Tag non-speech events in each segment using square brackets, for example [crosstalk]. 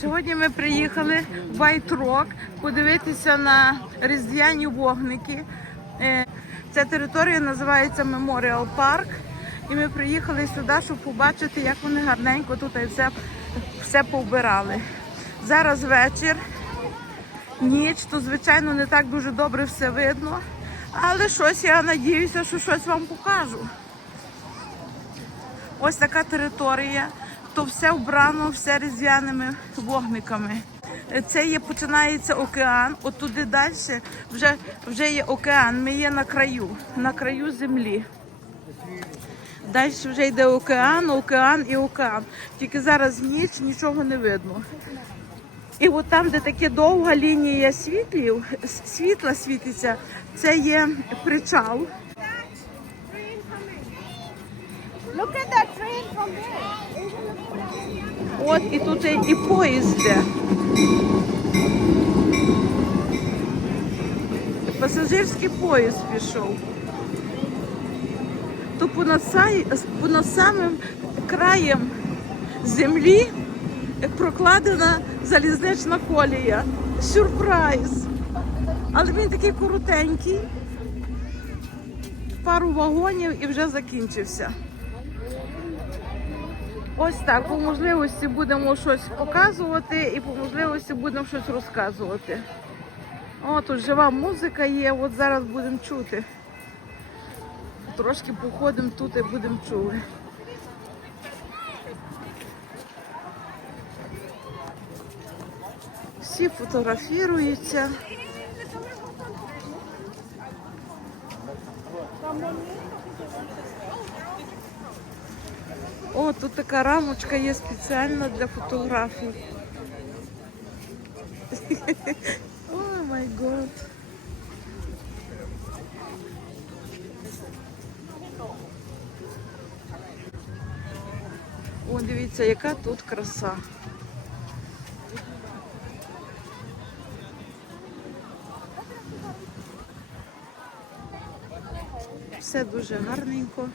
Сьогодні ми приїхали в Rock подивитися на різдвяні вогники. Е, Ця територія називається Memorial Park. І ми приїхали сюди, щоб побачити, як вони гарненько тут все, все повбирали. Зараз вечір, ніч, то звичайно не так дуже добре все видно. Але щось я надіюся, що щось вам покажу. Ось така територія, то все вбрано, все різдвяними вогниками. Це є починається океан. От туди далі вже, вже є океан. Ми є на краю, на краю землі. Далі вже йде океан, океан і океан. Тільки зараз ніч нічого не видно. І от там, де таке довга лінія світлів, світла світиться, це є причал. От і тут і, поїзд. йде. Пасажирський поїзд пішов. То понад самим краєм землі прокладена залізнична колія. Сюрприз. Але він такий коротенький. Пару вагонів і вже закінчився. Ось так, по можливості будемо щось показувати і по можливості будемо щось розказувати. О, тут жива музика є, от зараз будемо чути. Трошки походимо тут і будемо чути. Всі фотографіруються. Тут така рамочка є спеціальна для фотографій. [laughs] О май год. О, дивіться, яка тут краса. Все дуже гарненько.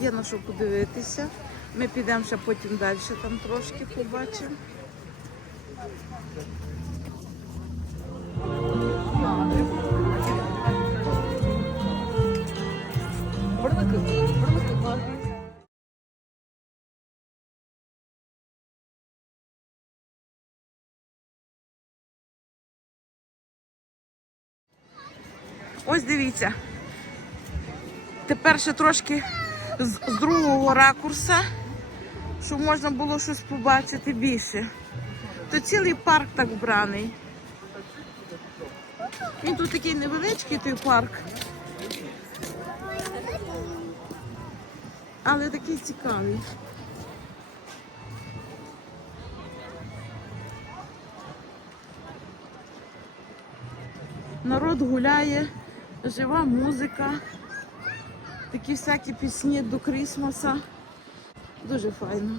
Є на що подивитися. Ми підемо ще потім далі, там трошки побачимо. Ось дивіться. Тепер ще трошки з, з другого ракурса, щоб можна було щось побачити більше. То цілий парк так вбраний. Він тут такий невеличкий той парк. Але такий цікавий. Народ гуляє, жива музика, такі всякі пісні до Крісмаса. Дуже файно.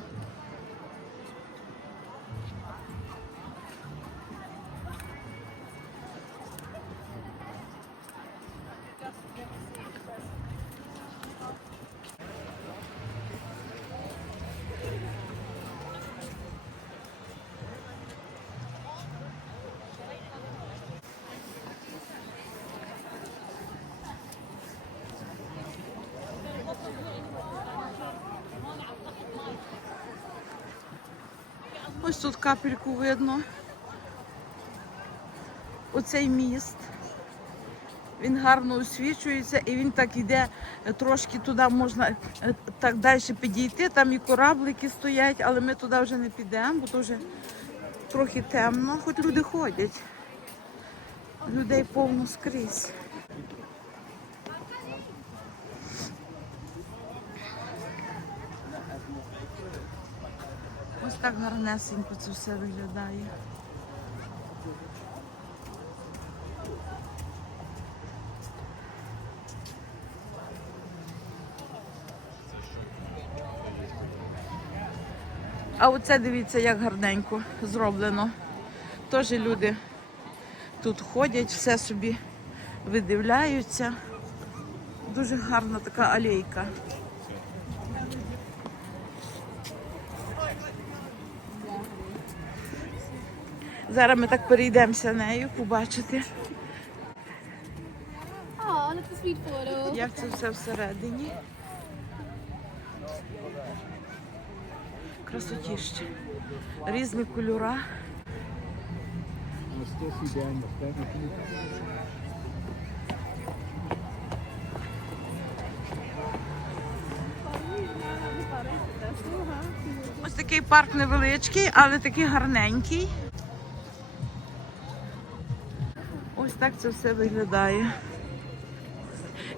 Ось тут капельку видно. Оцей міст. Він гарно освічується і він так іде е, трошки туди можна е, так далі підійти. Там і кораблики стоять, але ми туди вже не підемо, бо то вже трохи темно, хоч люди ходять. Людей повно скрізь. Так гарнесенько це все виглядає. А оце дивіться, як гарненько зроблено. Теж люди Тут ходять, все собі видивляються. Дуже гарна така алейка. Зараз ми так перейдемося нею, photo. як це все всередині. Красотіще. Різні кольора. Ось такий парк невеличкий, але такий гарненький. Ось так це все виглядає.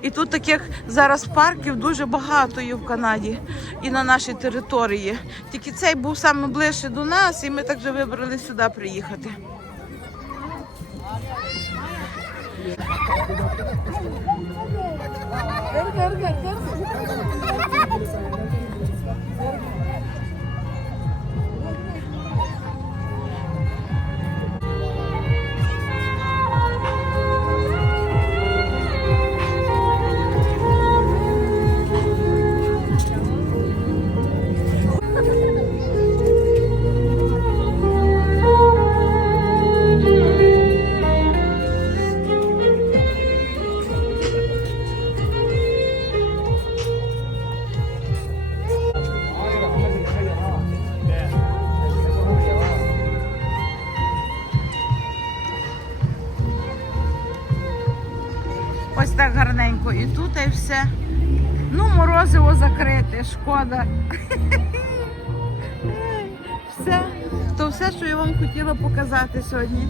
І тут таких зараз парків дуже багато є в Канаді і на нашій території. Тільки цей був саме ближче до нас, і ми так вже вибрали сюди приїхати. Ось І тут і все. Ну, морозиво закрите, шкода. [laughs] Все. То все, що я вам хотіла показати сьогодні.